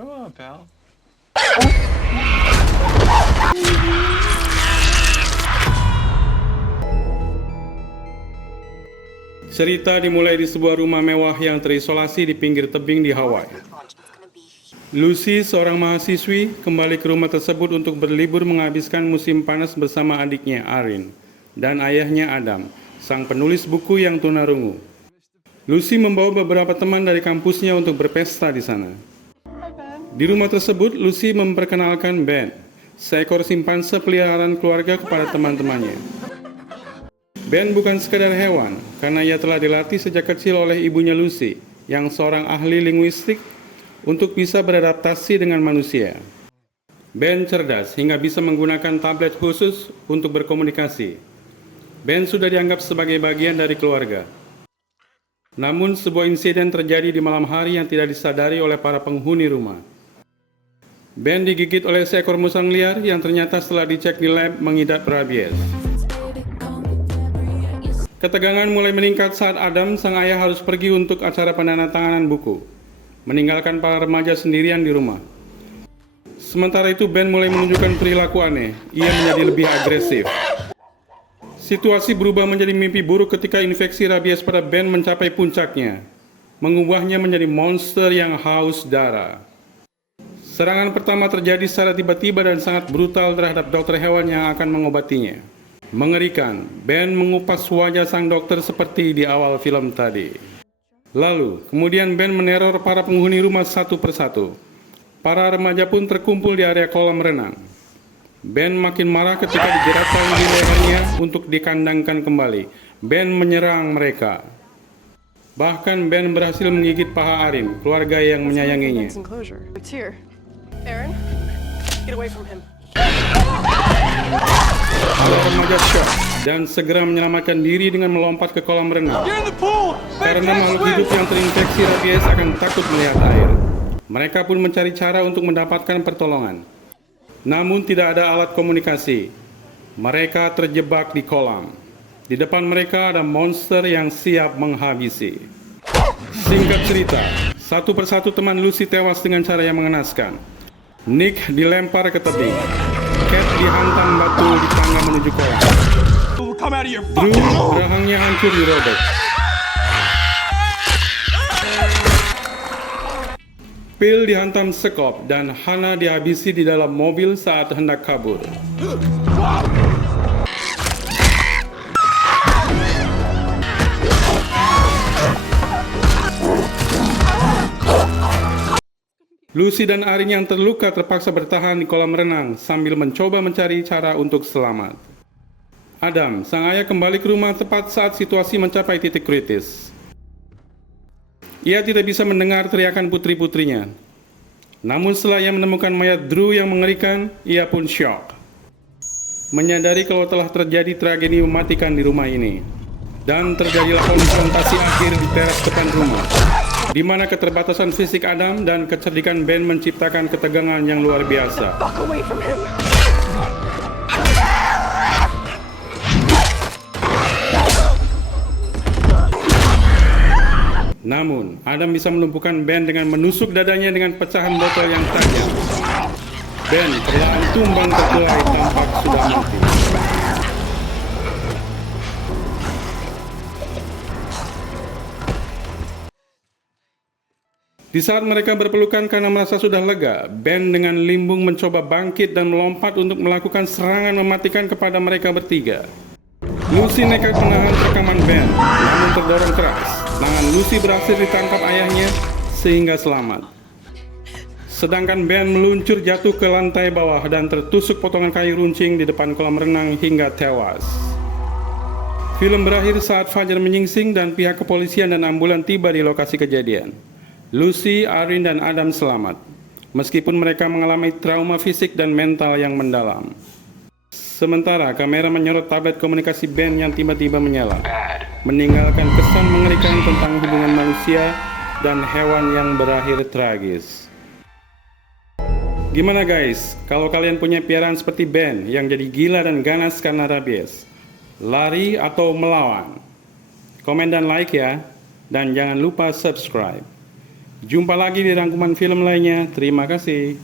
Go on, pal. Cerita dimulai di sebuah rumah mewah yang terisolasi di pinggir tebing di Hawaii. Lucy, seorang mahasiswi, kembali ke rumah tersebut untuk berlibur menghabiskan musim panas bersama adiknya, Arin, dan ayahnya, Adam, sang penulis buku yang tunarungu. Lucy membawa beberapa teman dari kampusnya untuk berpesta di sana. Di rumah tersebut, Lucy memperkenalkan Ben, seekor simpanse peliharaan keluarga kepada teman-temannya. Ben bukan sekadar hewan, karena ia telah dilatih sejak kecil oleh ibunya Lucy, yang seorang ahli linguistik, untuk bisa beradaptasi dengan manusia. Ben cerdas hingga bisa menggunakan tablet khusus untuk berkomunikasi. Ben sudah dianggap sebagai bagian dari keluarga. Namun sebuah insiden terjadi di malam hari yang tidak disadari oleh para penghuni rumah. Ben digigit oleh seekor musang liar yang ternyata setelah dicek di lab mengidap rabies. Ketegangan mulai meningkat saat Adam, sang ayah, harus pergi untuk acara penandatanganan buku, meninggalkan para remaja sendirian di rumah. Sementara itu Ben mulai menunjukkan perilaku aneh. Ia menjadi lebih agresif. Situasi berubah menjadi mimpi buruk ketika infeksi rabies pada Ben mencapai puncaknya, mengubahnya menjadi monster yang haus darah. Serangan pertama terjadi secara tiba-tiba dan sangat brutal terhadap dokter hewan yang akan mengobatinya. Mengerikan, Ben mengupas wajah sang dokter seperti di awal film tadi. Lalu, kemudian Ben meneror para penghuni rumah satu persatu. Para remaja pun terkumpul di area kolam renang. Ben makin marah ketika dijerat tali di lehernya untuk dikandangkan kembali. Ben menyerang mereka. Bahkan Ben berhasil menggigit paha Arin, keluarga yang menyayanginya. Aaron, get away from him. Para remaja shock dan segera menyelamatkan diri dengan melompat ke kolam renang. Karena makhluk hidup yang terinfeksi rabies akan takut melihat air. Mereka pun mencari cara untuk mendapatkan pertolongan. Namun tidak ada alat komunikasi. Mereka terjebak di kolam. Di depan mereka ada monster yang siap menghabisi. Singkat cerita, satu persatu teman Lucy tewas dengan cara yang mengenaskan. Nick dilempar ke tebing. Cat dihantam batu di tangga menuju kolam. Drew, rahangnya hancur dirobek. Phil dihantam sekop dan Hannah dihabisi di dalam mobil saat hendak kabur. Lucy dan Arin yang terluka terpaksa bertahan di kolam renang sambil mencoba mencari cara untuk selamat. Adam, sang ayah, kembali ke rumah tepat saat situasi mencapai titik kritis. Ia tidak bisa mendengar teriakan putri-putrinya. Namun setelah ia menemukan mayat Drew yang mengerikan, ia pun syok. Menyadari kalau telah terjadi tragedi mematikan di rumah ini. Dan terjadilah konfrontasi akhir di teras depan rumah, di mana keterbatasan fisik Adam dan kecerdikan Ben menciptakan ketegangan yang luar biasa. Namun, Adam bisa melumpuhkan Ben dengan menusuk dadanya dengan pecahan botol yang tajam. Ben perlahan tumbang terkulai tampak sudah mati. Di saat mereka berpelukan karena merasa sudah lega, Ben dengan limbung mencoba bangkit dan melompat untuk melakukan serangan mematikan kepada mereka bertiga. Lucy nekat menahan rekaman Ben, namun terdorong keras. Tangan Lucy berhasil ditangkap ayahnya sehingga selamat. Sedangkan Ben meluncur jatuh ke lantai bawah dan tertusuk potongan kayu runcing di depan kolam renang hingga tewas. Film berakhir saat fajar menyingsing dan pihak kepolisian dan ambulan tiba di lokasi kejadian. Lucy, Arin, dan Adam selamat, meskipun mereka mengalami trauma fisik dan mental yang mendalam. Sementara kamera menyorot tablet komunikasi Ben yang tiba-tiba menyala, meninggalkan kesan mengerikan tentang hubungan manusia dan hewan yang berakhir tragis. Gimana guys, kalau kalian punya piaraan seperti Ben yang jadi gila dan ganas karena rabies? Lari atau melawan? Komen dan like ya, dan jangan lupa subscribe. Jumpa lagi di rangkuman film lainnya. Terima kasih.